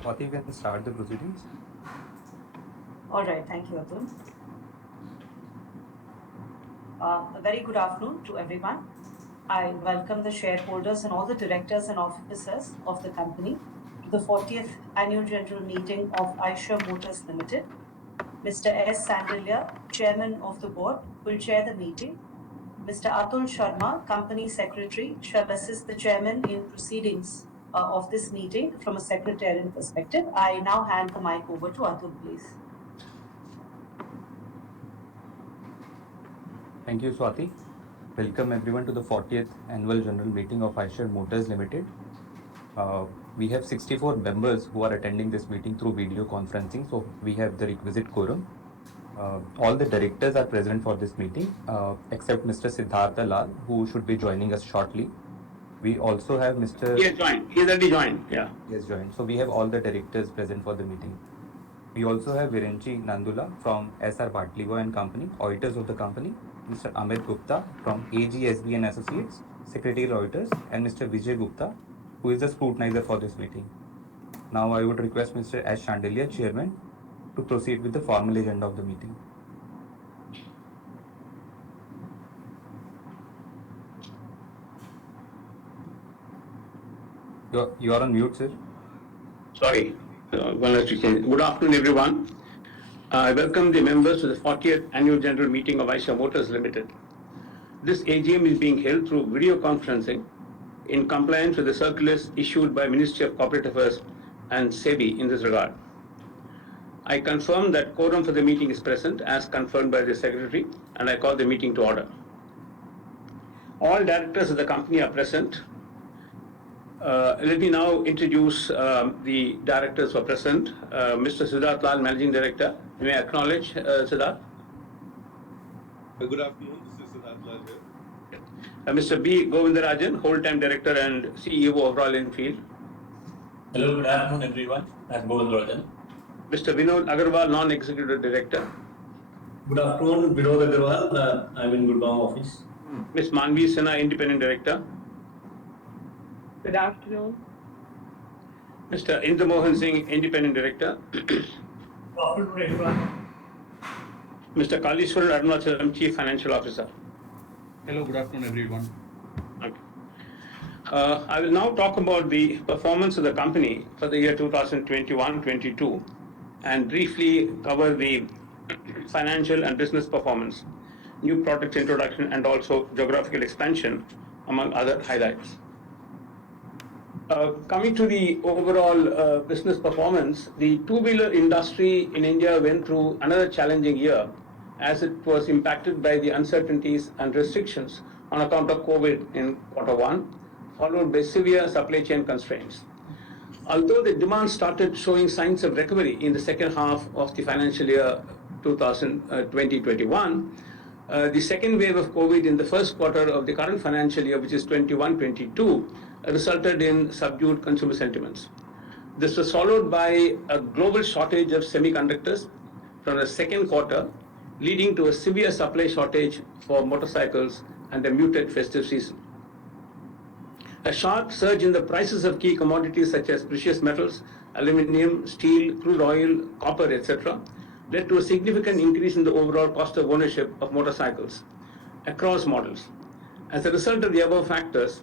Swati, you can start the proceedings. All right, thank you, Atul. A very good afternoon to everyone. I welcome the shareholders and all the directors and officers of the company to the 40th Annual General Meeting of Eicher Motors Limited. Mr. S. Sandilya, Chairman of the Board, will chair the meeting. Mr. Atul Sharma, Company Secretary, shall assist the Chairman in proceedings of this meeting from a secretarial perspective. I now hand the mic over to Atul, please. Thank you, Swati. Welcome everyone to the 40th Annual General Meeting of Eicher Motors Limited. We have 64 members who are attending this meeting through video conferencing, so we have the requisite quorum. All the directors are present for this meeting, except Mr. Siddhartha Lal, who should be joining us shortly. We also have Mr. He has joined. He has already joined. Yeah. He has joined. So we have all the directors present for the meeting. We also have Virenchi Nandula from SR Bartlivo and Company, auditors of the company, Mr. Amit Gupta from AGSB and Associates, secretarial auditors, and Mr. Vijay Gupta, who is the scrutinizer for this meeting. Now I would request Mr. S. Shandilya, Chairman, to proceed with the formal agenda of the meeting. You are on mute, sir. Sorry. One last change. Good afternoon, everyone. I welcome the members to the 40th Annual General Meeting of Eicher Motors Limited. This AGM is being held through video conferencing in compliance with the circulars issued by Ministry of Corporate Affairs and SEBI in this regard. I confirm that quorum for the meeting is present as confirmed by the Secretary, and I call the meeting to order. All directors of the company are present. Let me now introduce the directors who are present. Mr. Siddharth Lal, Managing Director. You may acknowledge, Siddharth. Good afternoon, this is Siddharth Lal here. Mr. B. Govindarajan, Whole-Time Director and CEO of Royal Enfield. Hello, good afternoon, everyone. I'm Govindarajan. Mr. Vinod Agarwal, Non-Executive Director. Good afternoon, Vinod Agarwal. I'm in Gurgaon office. Ms. Manvi Sinha, Independent Director. Good afternoon. Mr. Indra Mohan Singh, Independent Director. Good afternoon, everyone. Mr. Kaleeswaran Arunachalam, Chief Financial Officer. Hello, good afternoon, everyone. Okay. I will now talk about the performance of the company for the year 2021-22 and briefly cover the financial and business performance, new product introduction, and also geographical expansion, among other highlights. Coming to the overall business performance, the two-wheeler industry in India went through another challenging year as it was impacted by the uncertainties and restrictions on account of COVID in Q1, followed by severe supply chain constraints. Although the demand started showing signs of recovery in the second half of the financial year 2020-21, the second wave of COVID in the first quarter of the current financial year, which is 21-22, resulted in subdued consumer sentiments. This was followed by a global shortage of semiconductors from the second quarter, leading to a severe supply shortage for motorcycles and a muted festive season. A sharp surge in the prices of key commodities such as precious metals, aluminium, steel, crude oil, copper, etc., led to a significant increase in the overall cost of ownership of motorcycles across models. As a result of the above factors,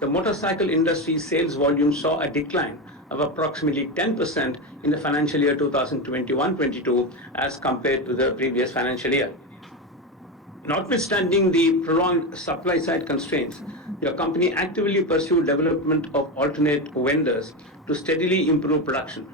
the motorcycle industry sales volume saw a decline of approximately 10% in the financial year 2021-22 as compared to the previous financial year. Notwithstanding the prolonged supply side constraints, your company actively pursued development of alternate vendors to steadily improve production.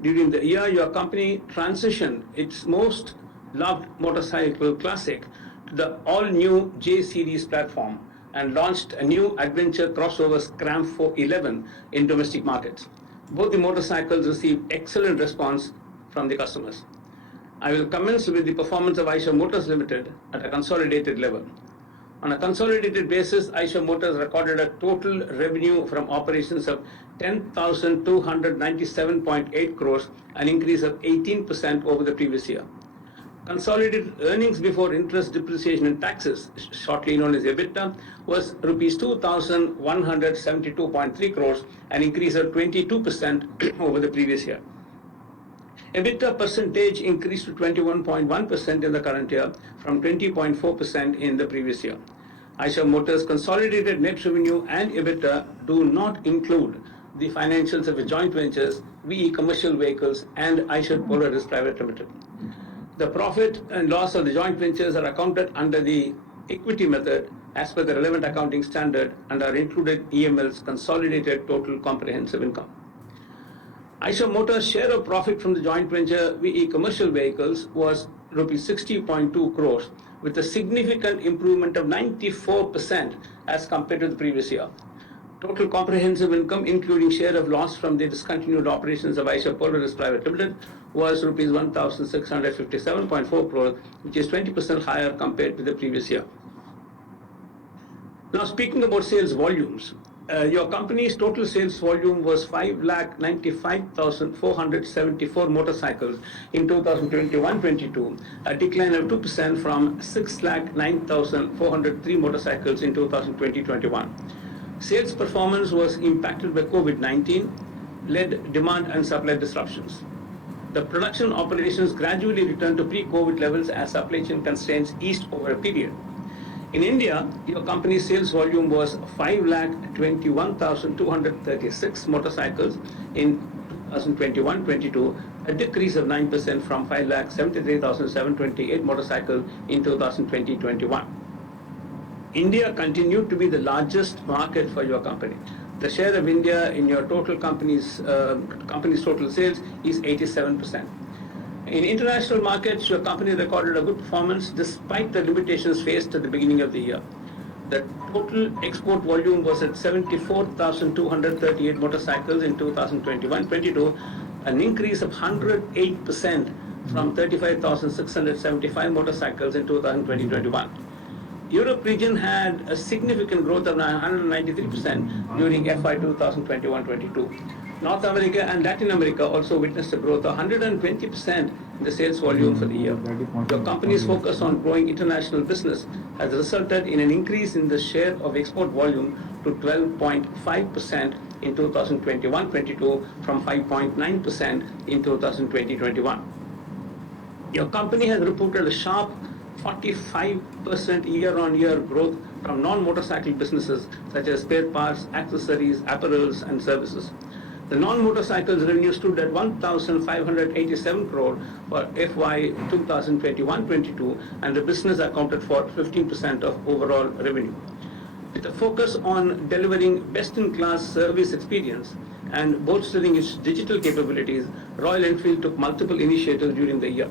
During the year, your company transitioned its most loved motorcycle classic to the all-new J series platform and launched a new adventure crossover Scram 411 in domestic markets. Both the motorcycles received excellent response from the customers. I will commence with the performance of Eicher Motors Limited at a consolidated level. On a consolidated basis, Eicher Motors recorded a total revenue from operations of 10,297.8 crores, an increase of 18% over the previous year. Consolidated earnings before interest, depreciation and taxes, shortly known as EBITDA, was rupees 2,172.3 crores, an increase of 22% over the previous year. EBITDA percentage increased to 21.1% in the current year from 20.4% in the previous year. Eicher Motors' consolidated net revenue and EBITDA do not include the financials of its joint ventures, VE Commercial Vehicles and Eicher Motors Private Limited. The profit and loss of the joint ventures are accounted under the equity method as per the relevant accounting standard and are included EML's consolidated total comprehensive income. Eicher Motors' share of profit from the joint venture VE Commercial Vehicles was rupees 60.2 crores, with a significant improvement of 94% as compared to the previous year. Total comprehensive income, including share of loss from the discontinued operations of Eicher Motors Private Limited, was rupees 1,657.4 crores, which is 20% higher compared to the previous year. Now, speaking about sales volumes, your company's total sales volume was 5,95,474 motorcycles in 2021-22, a decline of 2% from 6,09,403 motorcycles in 2020-21. Sales performance was impacted by COVID-19, led demand and supply disruptions. The production operations gradually returned to pre-COVID levels as supply chain constraints eased over a period. In India, your company's sales volume was 5,21,236 motorcycles in 2021-22, a decrease of 9% from 5,73,728 motorcycles in 2020-21. India continued to be the largest market for your company. The share of India in your total company's total sales is 87%. In international markets, your company recorded a good performance despite the limitations faced at the beginning of the year. The total export volume was at 74,238 motorcycles in 2021-22, an increase of 108% from 35,675 motorcycles in 2020-21. Europe region had a significant growth of 193% during FY 2021-22. North America and Latin America also witnessed a growth of 120% in the sales volume for the year. Your company's focus on growing international business has resulted in an increase in the share of export volume to 12.5% in 2021-22 from 5.9% in 2020-21. Your company has reported a sharp 45% year-on-year growth from non-motorcycle businesses such as spare parts, accessories, apparels, and services. The non-motorcycles revenue stood at 1,587 crore for FY 2021-22, and the business accounted for 15% of overall revenue. With a focus on delivering best-in-class service experience and bolstering its digital capabilities, Royal Enfield took multiple initiatives during the year.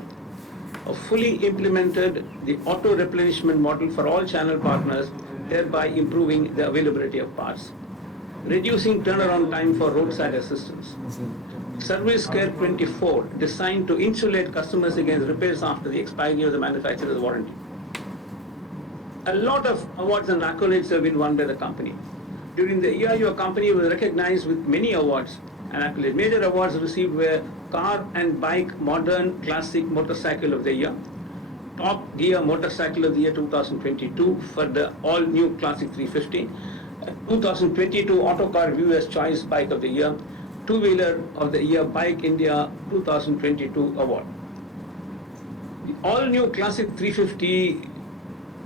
Fully implemented the auto replenishment model for all channel partners, thereby improving the availability of parts. Reducing turnaround time for roadside assistance. Service Care 24, designed to insulate customers against repairs after the expiry of the manufacturer's warranty. A lot of awards and accolades have been won by the company. During the year, your company was recognized with many awards and accolades. Major awards received were Car and Bike Modern Classic Motorcycle of the Year, Top Gear Motorcycle of the Year 2022 for the all-new Classic 350, 2022 Autocar Viewers Choice Bike of the Year, Two-Wheeler of the Year Bike India 2022 Award. The all-new Classic 350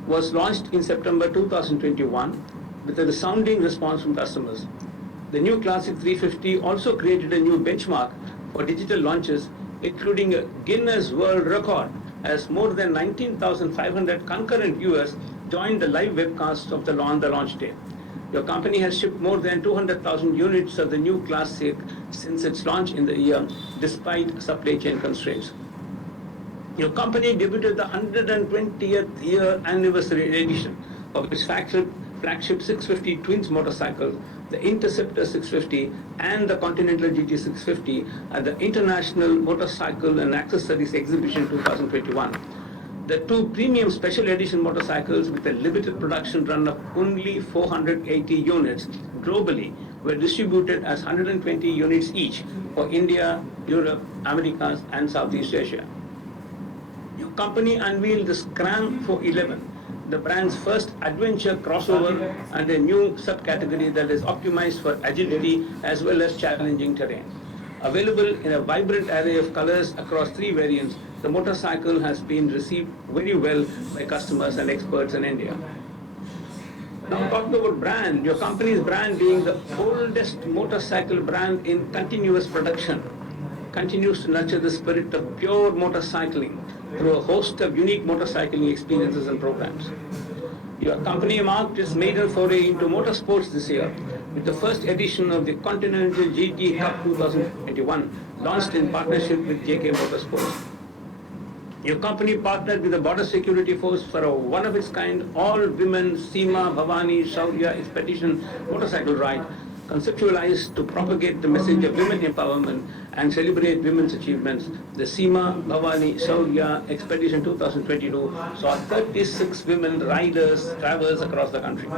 was launched in September 2021 with a resounding response from customers. The new Classic 350 also created a new benchmark for digital launches, including a Guinness World Record, as more than 19,500 concurrent viewers joined the live webcast of the launch day. Your company has shipped more than 200,000 units of the new Classic since its launch in the year, despite supply chain constraints. Your company debuted the 120th year anniversary edition of its flagship 650 Twins motorcycle, the Interceptor 650 and the Continental GT 650 at the International Motorcycle and Accessories Exhibition 2021. The two premium special edition motorcycles with a limited production run of only 480 units globally were distributed as 120 units each for India, Europe, Americas and Southeast Asia. Your company unveiled the Scram 411, the brand's first adventure crossover and a new subcategory that is optimized for agility as well as challenging terrain. Available in a vibrant array of colors across 3 variants, the motorcycle has been received very well by customers and experts in India. Now talking about brand, your company's brand being the oldest motorcycle brand in continuous production, continues to nurture the spirit of pure motorcycling through a host of unique motorcycling experiences and programs. Your company marked its maiden foray into motorsports this year with the first edition of the Continental GT Cup 2021, launched in partnership with JK Motorsports. Your company partnered with the Border Security Force for a one-of-its-kind all-women Seema Bhavani Shaurya Expedition motorcycle ride, conceptualized to propagate the message of women empowerment and celebrate women's achievements. The Seema Bhavani Shaurya Expedition 2022 saw 36 women riders traverse across the country.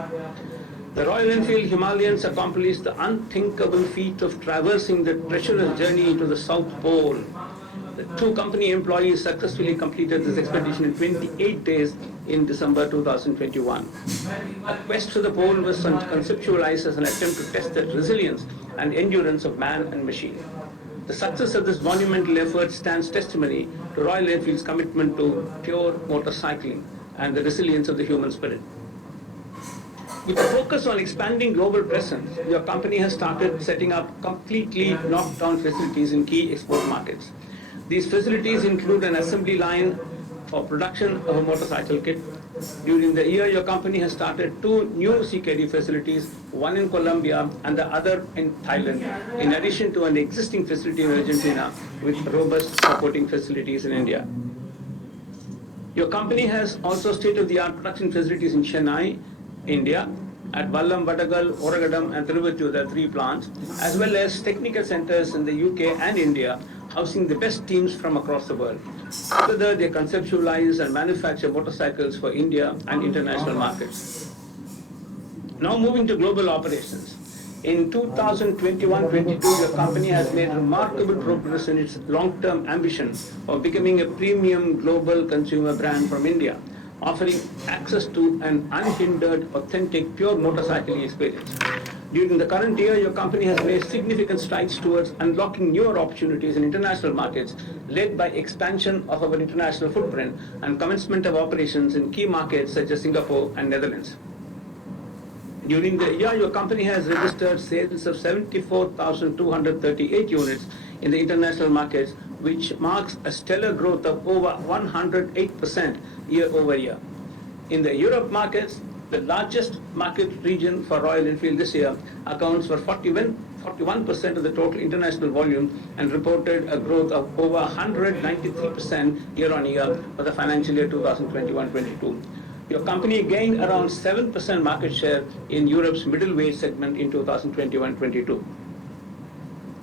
The Royal Enfield Himalayans accomplished the unthinkable feat of traversing the treacherous journey into the South Pole. The 2 company employees successfully completed this expedition in 28 days in December 2021. A quest to the pole was conceptualized as an attempt to test the resilience and endurance of man and machine. The success of this monumental effort stands testimony to Royal Enfield's commitment to pure motorcycling and the resilience of the human spirit. With a focus on expanding global presence, your company has started setting up completely knocked-down facilities in key export markets. These facilities include an assembly line for production of a motorcycle kit. During the year, your company has started 2 new CKD facilities, one in Colombia and the other in Thailand, in addition to an existing facility in Argentina with robust supporting facilities in India. Your company has also state-of-the-art production facilities in Chennai, India, at Vallam, Vadagal, Oragadam and Tiruvachur, there are 3 plants, as well as technical centers in the UK and India, housing the best teams from across the world. Together, they conceptualize and manufacture motorcycles for India and international markets. Now moving to global operations. In 2021-22, your company has made remarkable progress in its long-term ambition of becoming a premium global consumer brand from India, offering access to an unhindered, authentic, pure motorcycling experience. During the current year, your company has made significant strides towards unlocking newer opportunities in international markets, led by expansion of our international footprint and commencement of operations in key markets such as Singapore and Netherlands. During the year, your company has registered sales of 74,238 units in the international markets, which marks a stellar growth of over 108% year over year. In the Europe markets, the largest market region for Royal Enfield this year, accounts for 41% of the total international volume and reported a growth of over 193% year on year for the financial year 2021-22. Your company gained around 7% market share in Europe's middleweight segment in 2021-22.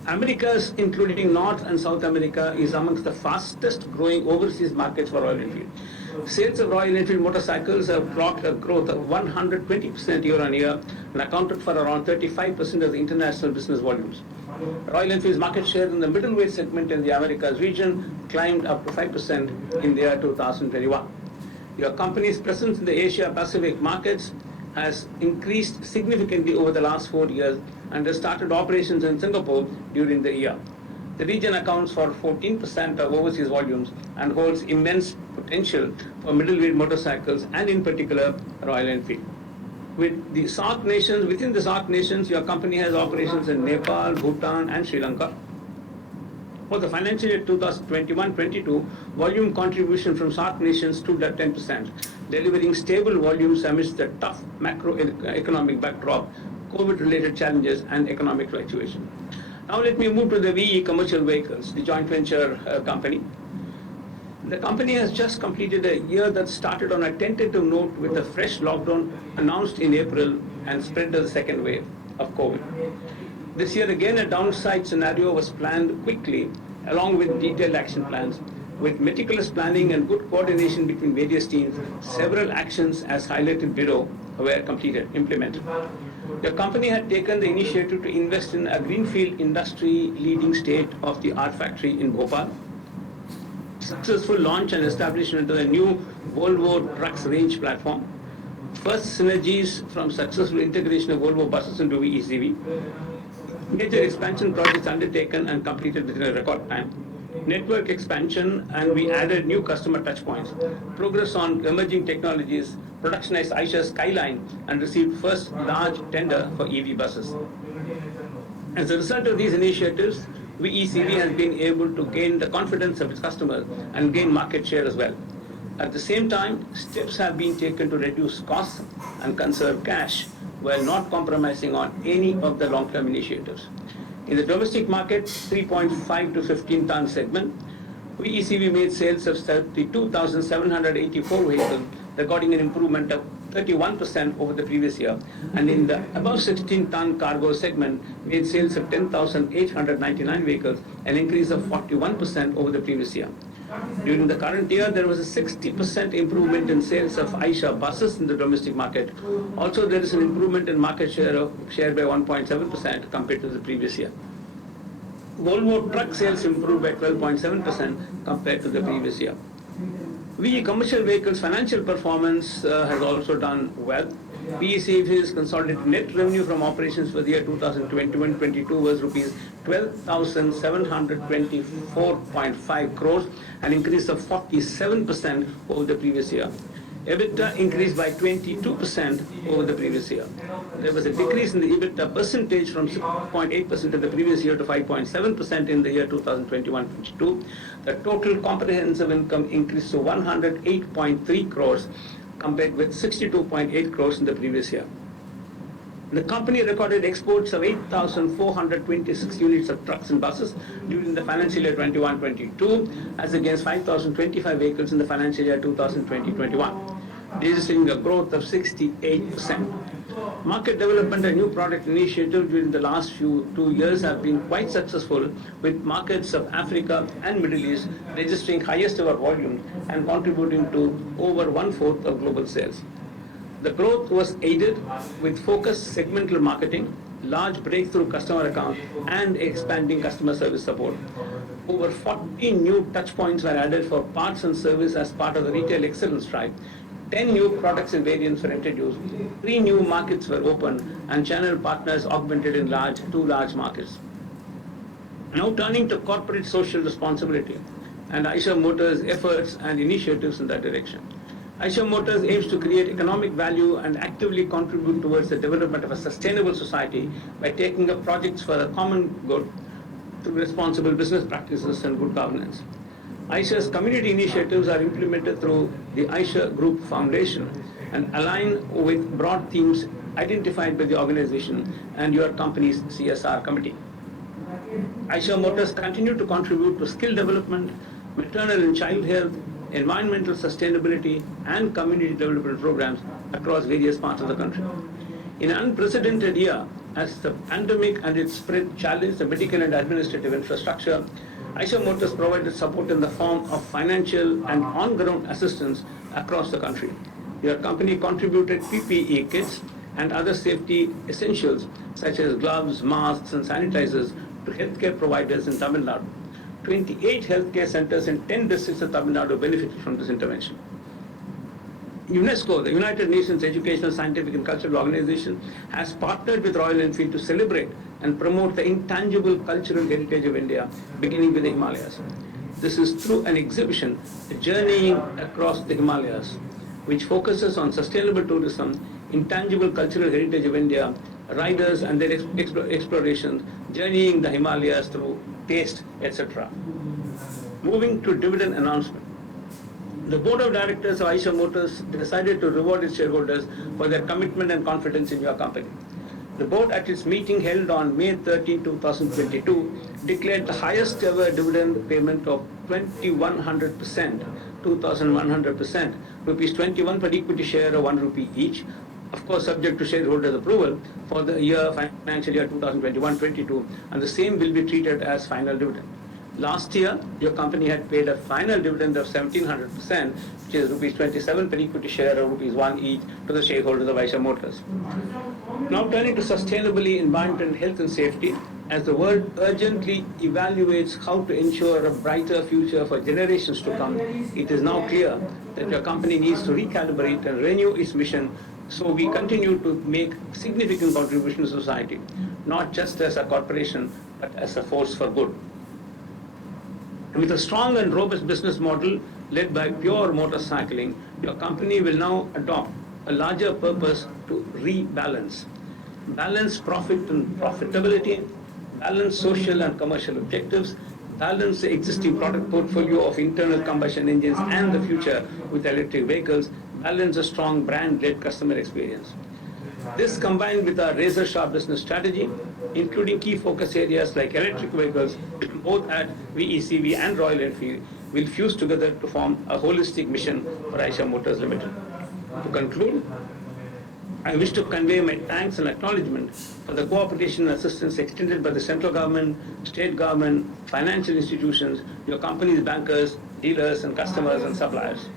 Americas, including North and South America, is amongst the fastest growing overseas markets for Royal Enfield. Sales of Royal Enfield motorcycles have clocked a growth of 120% year on year and accounted for around 35% of the international business volumes. Royal Enfield's market share in the middleweight segment in the Americas region climbed up to 5% in the year 2021. Your company's presence in the Asia Pacific markets has increased significantly over the last 4 years and has started operations in Singapore during the year. The region accounts for 14% of overseas volumes and holds immense potential for middleweight motorcycles and in particular Royal Enfield. Within the SAARC nations, your company has operations in Nepal, Bhutan and Sri Lanka. For the financial year 2021-22, volume contribution from SAARC nations stood at 10%, delivering stable volumes amidst the tough macroeconomic backdrop, COVID-related challenges and economic fluctuation. Now let me move to the VE Commercial Vehicles, the joint venture company. The company has just completed a year that started on a tentative note with a fresh lockdown announced in April and spread as a second wave of COVID. This year again, a downside scenario was planned quickly along with detailed action plans. With meticulous planning and good coordination between various teams, several actions as highlighted below were implemented. The company had taken the initiative to invest in a greenfield industry leading state-of-the-art factory in Bhopal, successful launch and establishment of the new Volvo Trucks range platform. First synergies from successful integration of Volvo buses into VECV. Major expansion projects undertaken and completed within a record time. Network expansion, and we added new customer touchpoints. Progress on emerging technologies, productionized Eicher Skyline, and received first large tender for EV buses. As a result of these initiatives, VECV has been able to gain the confidence of its customers and gain market share as well. At the same time, steps have been taken to reduce costs and conserve cash while not compromising on any of the long-term initiatives. In the domestic market, 3.5 to 15 ton segment, VECV made sales of 32,784 vehicles, recording an improvement of 31% over the previous year. And in the above 16 ton cargo segment, made sales of 10,899 vehicles, an increase of 41% over the previous year. During the current year, there was a 60% improvement in sales of Eicher buses in the domestic market. Also, there is an improvement in market share by 1.7% compared to the previous year. Volvo truck sales improved by 12.7% compared to the previous year. VE commercial vehicles financial performance has also done well. VECV's consolidated net revenue from operations for the year 2021-22 was rupees 12,724.5 crores, an increase of 47% over the previous year. EBITDA increased by 22% over the previous year. There was a decrease in the EBITDA percentage from 6.8% in the previous year to 5.7% in the year 2021-22. The total comprehensive income increased to 108.3 crores compared with 62.8 crores in the previous year. The company recorded exports of 8,426 units of trucks and buses during the financial year 21-22, as against 5,025 vehicles in the financial year 2020-21, registering a growth of 68%. Market development and new product initiatives during the last 2 years have been quite successful, with markets of Africa and Middle East registering highest ever volume and contributing to over 1/4 of global sales. The growth was aided with focused segmental marketing, large breakthrough customer accounts, and expanding customer service support. Over 40 new touchpoints were added for parts and service as part of the Retail Excellence Drive. 10 new products and variants were introduced, 3 new markets were opened, and channel partners augmented in 2 large markets. Now turning to corporate social responsibility and Eicher Motors' efforts and initiatives in that direction. Eicher Motors aims to create economic value and actively contribute towards the development of a sustainable society by taking up projects for the common good through responsible business practices and good governance. Eicher's community initiatives are implemented through the Eicher Group Foundation and align with broad themes identified by the organization and your company's CSR committee. Eicher Motors continue to contribute to skill development, maternal and child health, environmental sustainability, and community development programs across various parts of the country. In an unprecedented year, as the pandemic and its spread challenged the medical and administrative infrastructure, Eicher Motors provided support in the form of financial and on-ground assistance across the country. Your company contributed PPE kits and other safety essentials such as gloves, masks, and sanitizers to healthcare providers in Tamil Nadu. 28 healthcare centers in 10 districts of Tamil Nadu benefited from this intervention. UNESCO, the United Nations Educational, Scientific and Cultural Organization, has partnered with Royal Enfield to celebrate and promote the intangible cultural heritage of India, beginning with the Himalayas. This is through an exhibition, Journeying Across the Himalayas, which focuses on sustainable tourism, intangible cultural heritage of India, riders and their explorations, journeying the Himalayas through taste, etc. Moving to dividend announcement. The Board of Directors of Eicher Motors decided to reward its shareholders for their commitment and confidence in your company. The board at its meeting held on May 13, 2022 declared the highest ever dividend payment of 2100%, rupees 21 per equity share of 1 rupee each, of course subject to shareholders' approval for the financial year 2021-22, and the same will be treated as final dividend. Last year, your company had paid a final dividend of 1700%, which is rupees 27 per equity share or rupees 1 each to the shareholders of Eicher Motors. Now turning to sustainability, environment, health and safety, As the world urgently evaluates how to ensure a brighter future for generations to come, it is now clear that your company needs to recalibrate and renew its mission so we continue to make significant contributions to society, not just as a corporation, but as a force for good. With a strong and robust business model led by pure motorcycling, your company will now adopt a larger purpose to rebalance. Balance profit and profitability, balance social and commercial objectives, balance the existing product portfolio of internal combustion engines and the future with electric vehicles, balance a strong brand-led customer experience. This combined with our razor-sharp business strategy, including key focus areas like electric vehicles, both at VECV and Royal Enfield, will fuse together to form a holistic mission for Eicher Motors Limited. To conclude, I wish to convey my thanks and acknowledgement for the cooperation and assistance extended by the central government, state government, financial institutions, your company's bankers, dealers and customers and suppliers.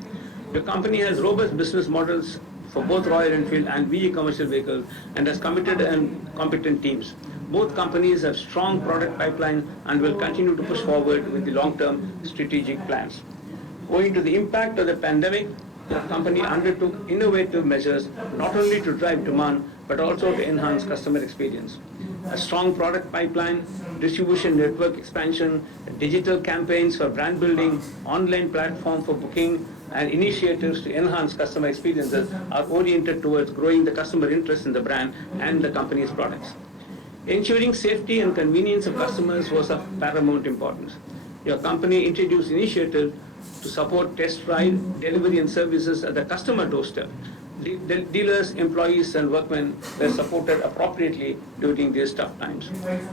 Your company has robust business models for both Royal Enfield and VE commercial vehicles and has committed and competent teams. Both companies have strong product pipeline and will continue to push forward with the long-term strategic plans. Owing to the impact of the pandemic, the company undertook innovative measures not only to drive demand but also to enhance customer experience. A strong product pipeline, distribution network expansion, digital campaigns for brand building, online platform for booking, and initiatives to enhance customer experiences are oriented towards growing the customer interest in the brand and the company's products. Ensuring safety and convenience of customers was of paramount importance. Your company introduced initiatives to support test ride, delivery and services at the customer doorstep. Dealers, employees and workmen were supported appropriately during these tough times.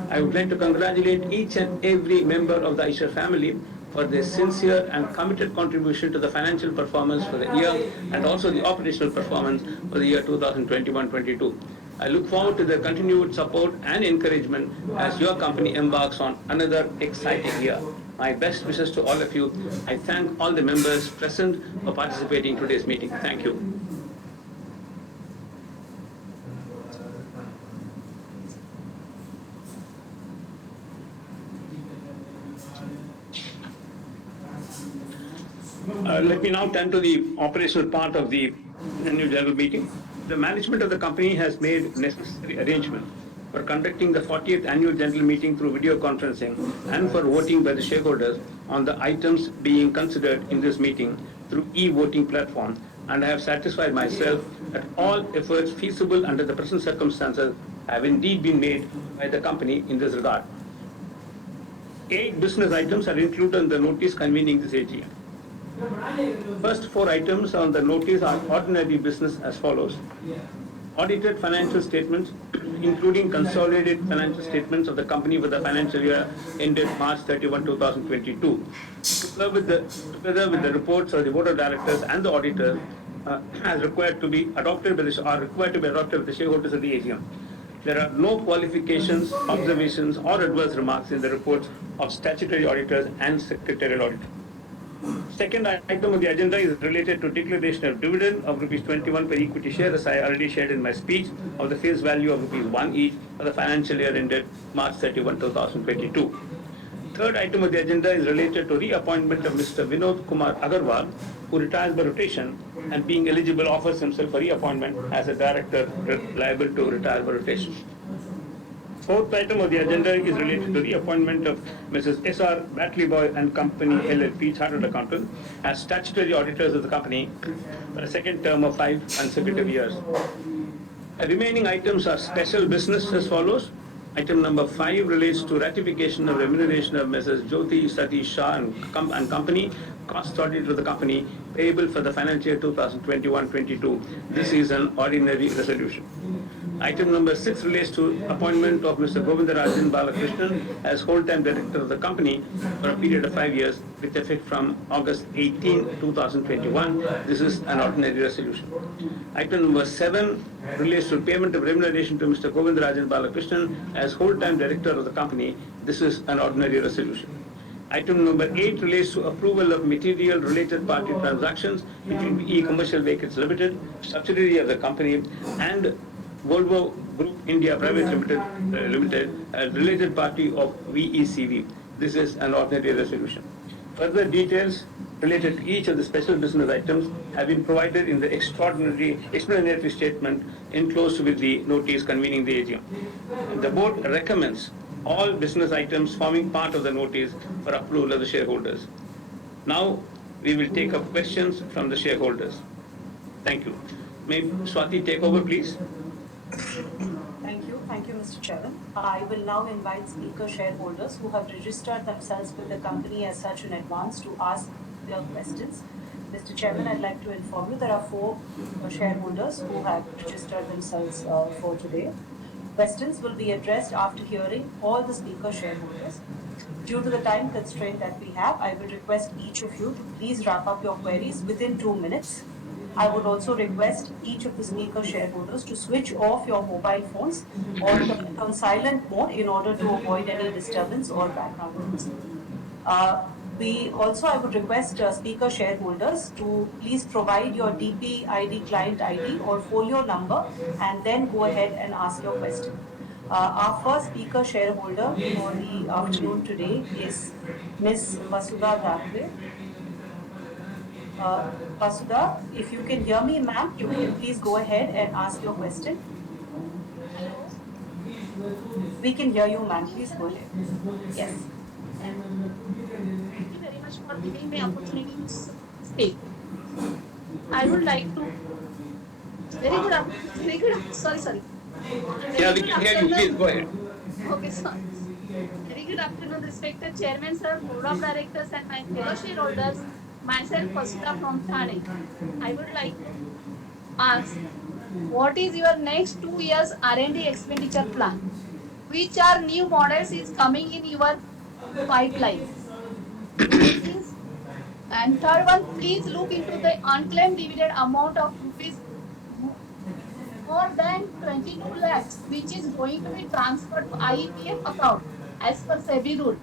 I would like to congratulate each and every member of the Eicher family for their sincere and committed contribution to the financial performance for the year and also the operational performance for the year 2021-22. I look forward to their continued support and encouragement as your company embarks on another exciting year. My best wishes to all of you. I thank all the members present for participating in today's meeting. Thank you. Let me now turn to the operational part of the annual general meeting. The management of the company has made necessary arrangements for conducting the 40th annual general meeting through video conferencing and for voting by the shareholders on the items being considered in this meeting through e-voting platform, and I have satisfied myself that all efforts feasible under the present circumstances have indeed been made by the company in this regard. 8 business items are included in the notice convening this AGM. First 4 items on the notice are ordinary business as follows. Audited financial statements, including consolidated financial statements of the company for the financial year ended March 31, 2022, together with the reports of the board of directors and the auditor, as required to be adopted by the shareholders of the AGM. There are no qualifications, observations, or adverse remarks in the reports of statutory auditors and secretarial auditors. Second item on the agenda is related to declaration of dividend of rupees 21 per equity share, as I already shared in my speech, of the face value of rupees 1 each for the financial year ended March 31, 2022. Third item of the agenda is related to reappointment of Mr. Vinod Kumar Agarwal, who retires by rotation and being eligible offers himself for reappointment as a director liable to retire by rotation. Fourth item of the agenda is related to the appointment of Mrs. S.R. Batleyboy and Company LLP Chartered Accountant as statutory auditors of the company for a second term of 5 consecutive years. The remaining items are special business as follows. Item number 5 relates to ratification of remuneration of Mrs. Jyoti Satish Shah and Company, cost audit of the company, payable for the financial year 2021-22. This is an ordinary resolution. Item number 6 relates to appointment of Mr. Govindarajan Balakrishnan as whole-time director of the company for a period of 5 years with effect from August 18, 2021. This is an ordinary resolution. Item number 7 relates to payment of remuneration to Mr. Govindarajan Balakrishnan as whole-time director of the company. This is an ordinary resolution. Item number 8 relates to approval of material related party transactions between VE Commercial Vehicles Limited, subsidiary of the company, and Volvo Group India Private Limited, a related party of VECV. This is an ordinary resolution. Further details related to each of the special business items have been provided in the extraordinary explanatory statement enclosed with the notice convening the AGM. The board recommends all business items forming part of the notice for approval of the shareholders. Now we will take up questions from the shareholders. Thank you. May Swati take over, please? Thank you, Mr. Chairman. I will now invite speaker shareholders who have registered themselves with the company as such in advance to ask their questions. Mr. Chairman, I'd like to inform you there are 4 shareholders who have registered themselves for today. Questions will be addressed after hearing all the speaker shareholders. Due to the time constraint that we have, I will request each of you to please wrap up your queries within 2 minutes. I would also request each of the speaker shareholders to switch off your mobile phones or put it on silent mode in order to avoid any disturbance or background noise. I would request speaker shareholders to please provide your DP ID, client ID or folio number and then go ahead and ask your question. Our first speaker shareholder for the afternoon today is Ms. Vasudha Dhakwe. Vasudha, if you can hear me, ma'am, you can please go ahead and ask your question. We can hear you, ma'am. Please go ahead. Yes. Thank you very much for giving me opportunity to speak. I would like to. Sorry. Yeah, we can hear you. Please go ahead. Okay, sorry. Very good afternoon, respected Chairman, sir, Board of Directors, and my fellow shareholders. Myself, Vasudha from Thane. I would like to ask, what is your next 2 years R&D expenditure plan? Which are new models is coming in your pipeline? And third one, please look into the unclaimed dividend amount of rupees more than 22 lakhs, which is going to be transferred to IEPF account as per SEBI rule.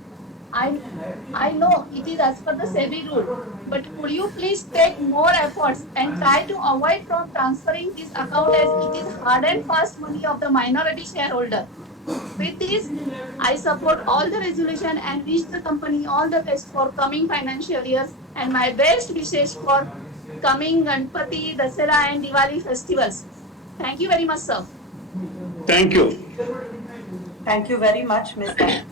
I know it is as per the SEBI rule, but could you please take more efforts and try to avoid from transferring this account as it is hard and fast money of the minority shareholder. With this, I support all the resolution and wish the company all the best for coming financial years and my best wishes for coming Ganpati, Dasara and Diwali festivals. Thank you very much, sir. Thank you. Thank you very much, Ms. Dhakwe.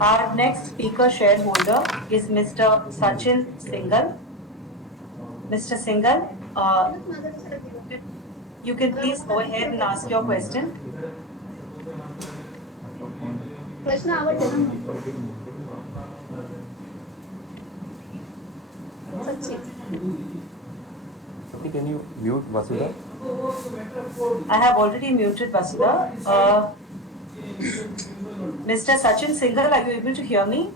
Our next speaker shareholder is Mr. Sachin Singhal. Mr. Singhal, you can please go ahead and ask your question. Can you mute Vasudha? I have already muted Vasudha. Mr. Sachin Singhal, are you able to hear me?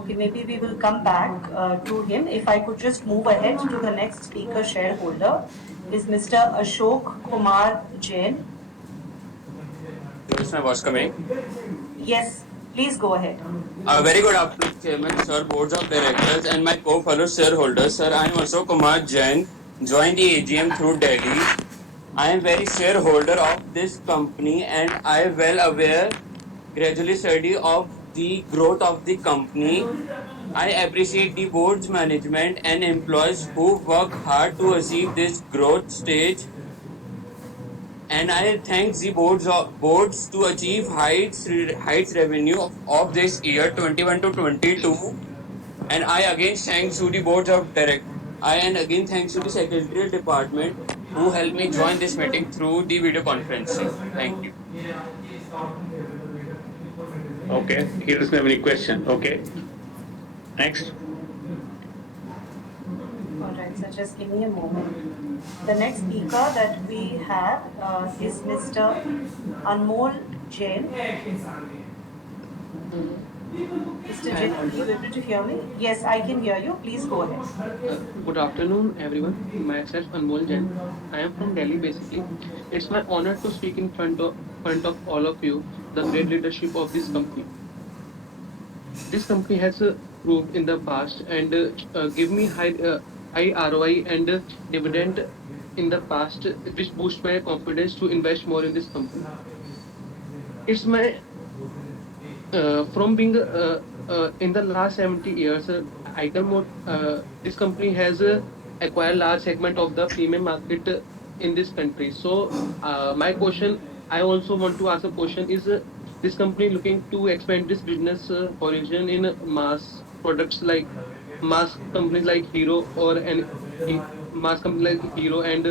Okay, maybe we will come back to him. If I could just move ahead to the next speaker shareholder is Mr. Ashok Kumar Jain. Is my voice coming? Yes, please go ahead. Very good afternoon, Chairman, sir, Boards of Directors, and my co-fellow shareholders. Sir, I am Ashok Kumar Jain, joined the AGM through Delhi. I am very shareholder of this company and I am well aware, gradually study of the growth of the company. I appreciate the board's management and employees who work hard to achieve this growth stage. And I thank the boards to achieve heights revenue of this year 21 to 22. And I again thanks to the boards of directors. And again thanks to the secretarial department who helped me join this meeting through the video conferencing. Thank you. Okay, he doesn't have any question. Okay. Next. All right, so just give me a moment. The next speaker that we have is Mr. Anmol Jain. Mr. Jain, are you able to hear me? Yes, I can hear you. Please go ahead. Good afternoon, everyone. Myself Anmol Jain. I am from Delhi, basically. It's my honor to speak in front of all of you, the great leadership of this company. This company has proved in the past and give me high ROI and dividend in the past, which boost my confidence to invest more in this company. It's my from being in the last 70 years, this company has acquired large segment of the premium market in this country. So my question, I also want to ask a question: is this company looking to expand this business origin in mass products like mass companies like Hero or mass company like Hero and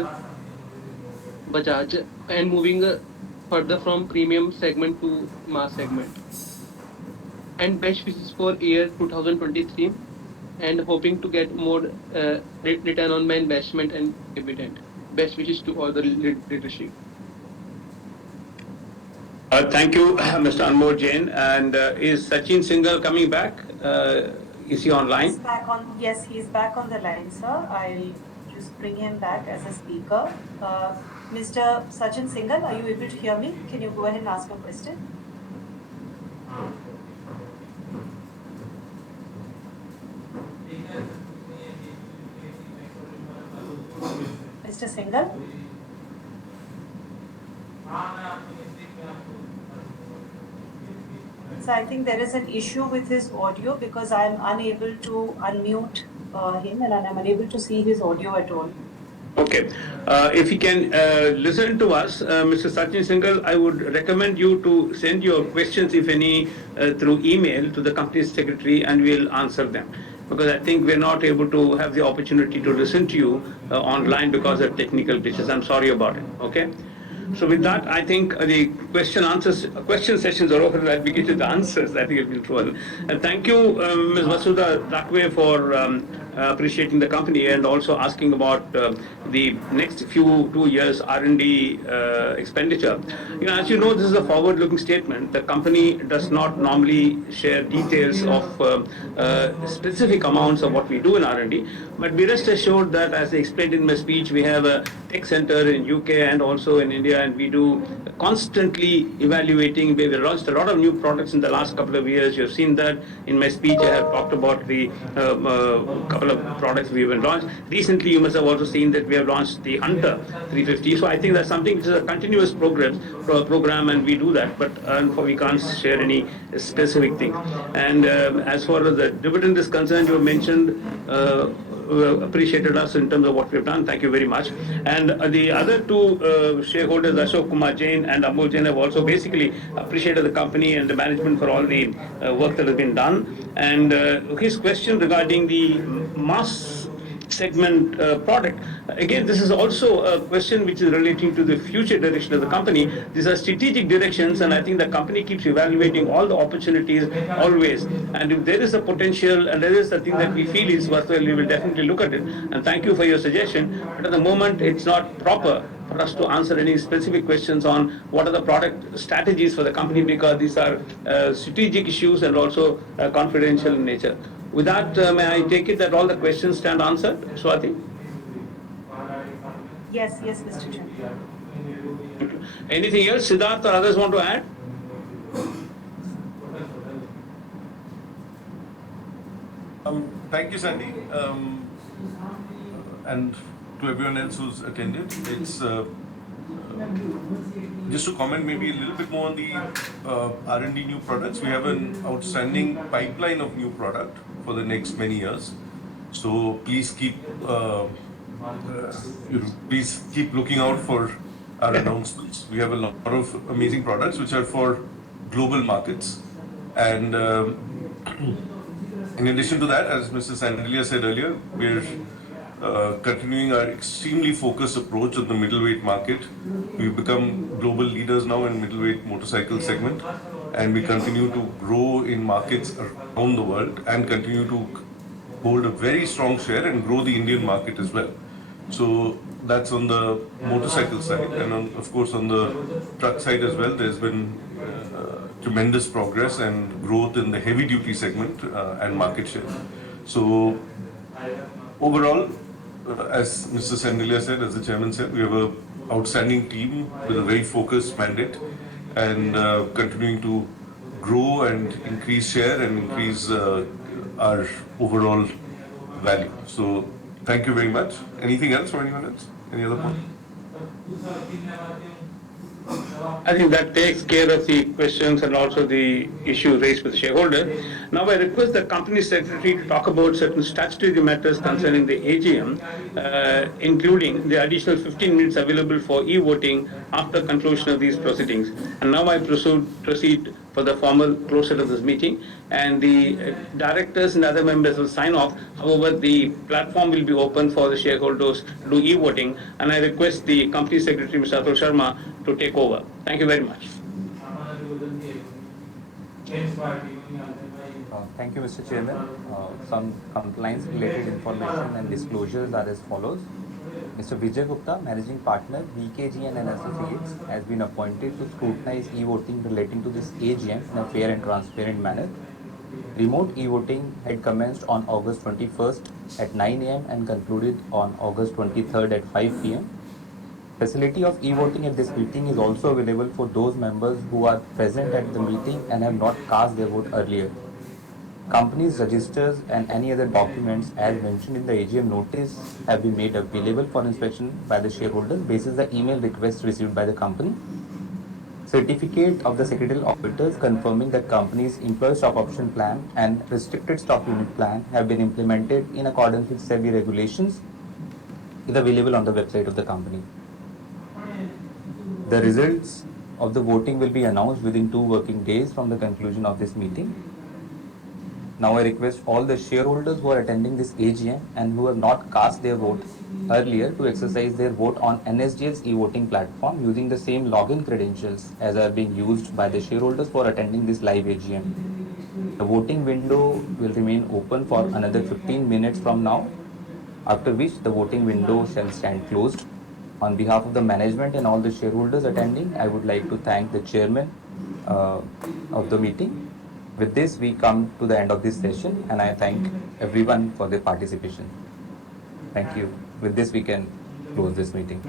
Bajaj, and moving further from premium segment to mass segment? And best wishes for year 2023, and hoping to get more return on my investment and dividend. Best wishes to all the leadership. Thank you, Mr. Anmol Jain. And is Sachin Singhal coming back? Is he online? He's back on. Yes, he's back on the line, sir. I'll just bring him back as a speaker. Mr. Sachin Singhal, are you able to hear me? Can you go ahead and ask a question? Mr. Singhal? So I think there is an issue with his audio because I am unable to unmute him and I'm unable to see his audio at all. Okay. If he can listen to us, Mr. Sachin Singhal, I would recommend you to send your questions, if any, through email to the company's secretary, and we'll answer them. Because I think we're not able to have the opportunity to listen to you online because of technical glitches. I'm sorry about it. Okay. So with that, I think the question sessions are over. That we get to the answers. I think it'll be true. And thank you, Ms. Vasudha Takwe, for appreciating the company and also asking about the next 2 years R&D expenditure. As you know, this is a forward-looking statement. The company does not normally share details of specific amounts of what we do in R&D, but be rest assured that, as I explained in my speech, we have a tech center in UK and also in India, and we do constantly evaluating. We launched a lot of new products in the last couple of years. You have seen that in my speech. I have talked about the couple of products we have launched. Recently, you must have also seen that we have launched the Hunter 350. So I think that's something which is a continuous program, and we do that. But we can't share any specific thing. And as far as the dividend is concerned, you mentioned appreciated us in terms of what we've done. Thank you very much. And the other two shareholders, Ashok Kumar Jain and Amol Jain, have also basically appreciated the company and the management for all the work that has been done. And his question regarding the mass segment product. Again, this is also a question which is relating to the future direction of the company. These are strategic directions, and I think the company keeps evaluating all the opportunities always. And if there is a potential and there is something that we feel is worthwhile, we will definitely look at it. And thank you for your suggestion. But at the moment, it's not proper for us to answer any specific questions on what are the product strategies for the company, because these are strategic issues and also confidential in nature. With that, may I take it that all the questions stand answered, Swati? Yes, Mr. Chairman. Anything else, Siddharth or others want to add? Thank you, Sandy, and to everyone else who's attended. It's just to comment maybe a little bit more on the R&D new products. We have an outstanding pipeline of new product for the next many years. So please keep looking out for our announcements. We have a lot of amazing products which are for global markets. And in addition to that, as Mr. Sandelia said earlier, we're continuing our extremely focused approach on the middleweight market. We've become global leaders now in middleweight motorcycle segment, and we continue to grow in markets around the world and continue to hold a very strong share and grow the Indian market as well. So that's on the motorcycle side, and of course on the truck side as well. There's been tremendous progress and growth in the heavy duty segment and market share. So overall, as Mr. Sandelia said, as the chairman said, we have an outstanding team with a very focused mandate, and continuing to grow and increase share and increase our overall value. So thank you very much. Anything else or anyone else? Any other point? I think that takes care of the questions and also the issue raised with the shareholder. Now I request the company secretary to talk about certain statutory matters concerning the AGM, including the additional 15 minutes available for e-voting after conclusion of these proceedings. And now I proceed for the formal closure of this meeting, and the directors and other members will sign off. However, the platform will be open for the shareholders to do e-voting, and I request the company secretary, Mr. Atul Sharma, to take over. Thank you very much. Thank you, Mr. Chairman. Some compliance-related information and disclosures are as follows. Mr. Vijay Gupta, Managing Partner, VKG and Associates, has been appointed to scrutinize e-voting relating to this AGM in a fair and transparent manner. Remote e-voting had commenced on August 21st at 9 a.m. and concluded on August 23rd at 5 p.m. Facility of e-voting at this meeting is also available for those members who are present at the meeting and have not cast their vote earlier. Company's registers and any other documents as mentioned in the AGM notice have been made available for inspection by the shareholders basis the email request received by the company. Certificate of the secretarial auditors confirming that company's employee stock option plan and restricted stock unit plan have been implemented in accordance with SEBI regulations is available on the website of the company. The results of the voting will be announced within 2 working days from the conclusion of this meeting. Now I request all the shareholders who are attending this AGM and who have not cast their vote earlier to exercise their vote on NSDL's e-voting platform using the same login credentials as are being used by the shareholders for attending this live AGM. The voting window will remain open for another 15 minutes from now, after which the voting window shall stand closed. On behalf of the management and all the shareholders attending, I would like to thank the chairman of the meeting. With this, we come to the end of this session, and I thank everyone for their participation. Thank you. With this, we can close this meeting.